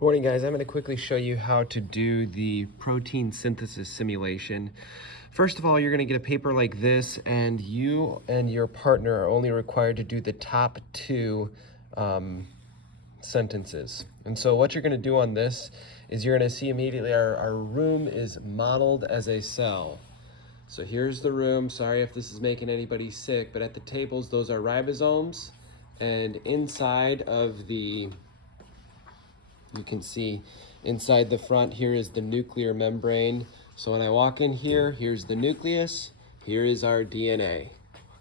Morning guys, I'm going to quickly show you how to do the protein synthesis simulation. First of all, you're going to get a paper like this, and you and your partner are only required to do the top two sentences. And so what you're going to do on this is you're going to see immediately our room is modeled as a cell. So here's the room. Sorry if this is making anybody sick, but at the tables, those are ribosomes, and inside of the you can see inside the front here is the nuclear membrane. So when I walk in here, here's the nucleus, here is our DNA.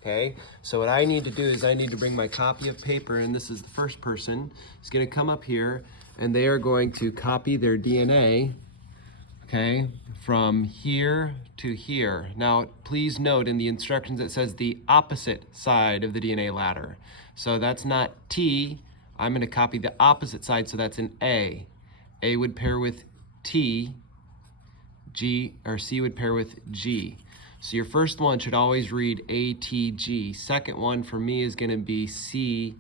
Okay, so what I need to do is I need to bring my copy of paper, and this is the first person. Is going to come up here, and they are going to copy their DNA, okay, from here to here. Now, please note in the instructions it says the opposite side of the DNA ladder. So that's not T. I'm going to copy the opposite side, so that's an A. A would pair with T, G, or C would pair with G. So your first one should always read ATG. Second one for me is going to be CCT.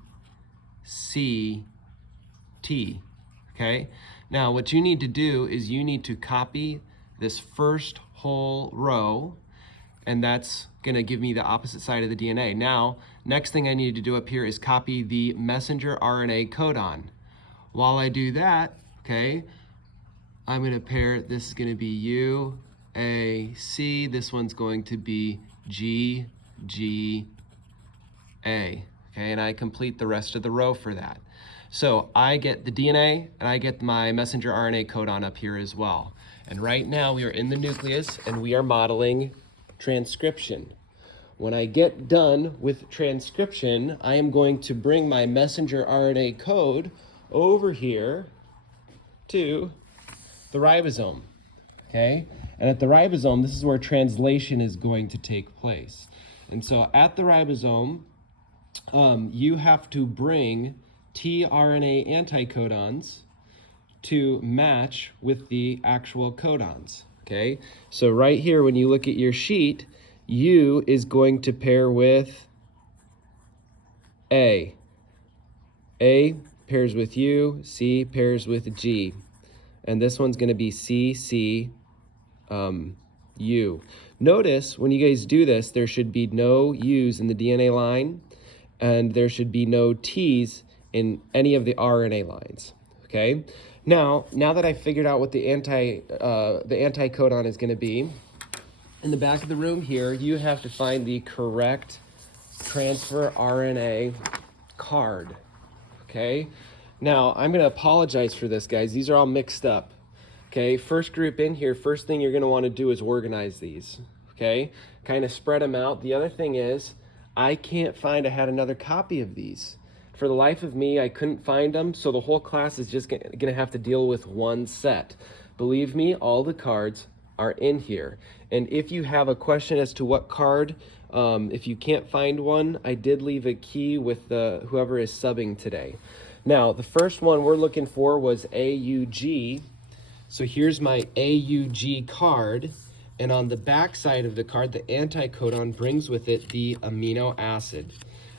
Okay? Now what you need to do is you need to copy this first whole row, and that's going to give me the opposite side of the DNA. Now, next thing I need to do up here is copy the messenger RNA codon. While I do that, okay, I'm going to pair, this is going to be U, A, C. This one's going to be G, G, A. Okay, and I complete the rest of the row for that. So I get the DNA, and I get my messenger RNA codon up here as well. And right now we are in the nucleus, and we are modeling transcription. When I get done with transcription, I am going to bring my messenger RNA code over here to the ribosome, okay? And at the ribosome, this is where translation is going to take place. And so at the ribosome, you have to bring tRNA anticodons to match with the actual codons, okay? So right here, when you look at your sheet, U is going to pair with A. A pairs with U, C pairs with G. And this one's going to be C, C, U. Notice when you guys do this, there should be no U's in the DNA line, and there should be no T's in any of the RNA lines, okay? Now that I figured out what the anticodon is going to be, in the back of the room here, you have to find the correct transfer RNA card, okay? Now, I'm going to apologize for this, guys. These are all mixed up, okay? First group in here, first thing you're going to want to do is organize these, okay? Kind of spread them out. The other thing is, I can't find, I had another copy of these. For the life of me, I couldn't find them, so the whole class is just going to have to deal with one set. Believe me, all the cards are in here. And if you have a question as to what card, if you can't find one, I did leave a key with whoever is subbing today. Now, the first one we're looking for was AUG. So here's my AUG card. And on the back side of the card, the anticodon brings with it the amino acid.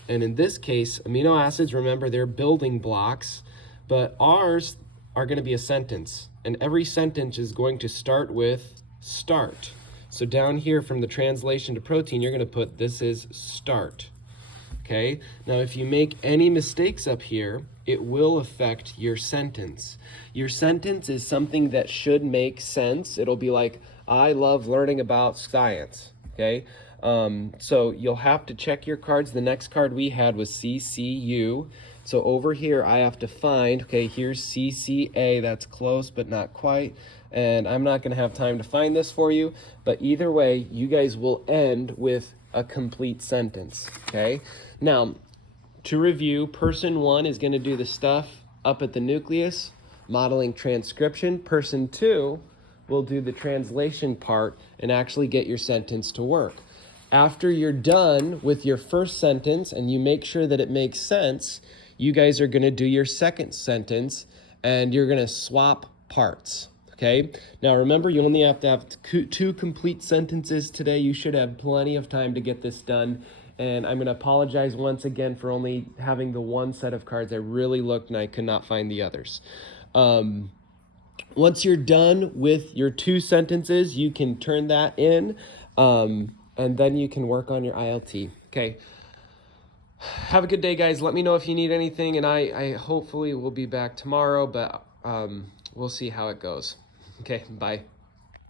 And in this case, amino acids, remember, they're building blocks, but ours are going to be a sentence. And every sentence is going to start with start. So down here from the translation to protein, you're going to put this is start. Okay? Now, if you make any mistakes up here, it will affect your sentence. Your sentence is something that should make sense. It'll be like, I love learning about science. Okay? So you'll have to check your cards. The next card we had was CCU. So over here, I have to find, okay, here's CCA. That's close, but not quite. And I'm not going to have time to find this for you. But either way, you guys will end with a complete sentence, okay? Now, to review, person one is going to do the stuff up at the nucleus, modeling transcription. Person two will do the translation part and actually get your sentence to work. After you're done with your first sentence and you make sure that it makes sense, you guys are going to do your second sentence and you're going to swap parts. Okay? Now remember, you only have to have two complete sentences today. You should have plenty of time to get this done. And I'm going to apologize once again for only having the one set of cards. I really looked and I could not find the others. Once you're done with your 2 sentences, you can turn that in, and then you can work on your ILT. Okay. Have a good day, guys. Let me know if you need anything, and I hopefully will be back tomorrow, but we'll see how it goes. Okay, bye.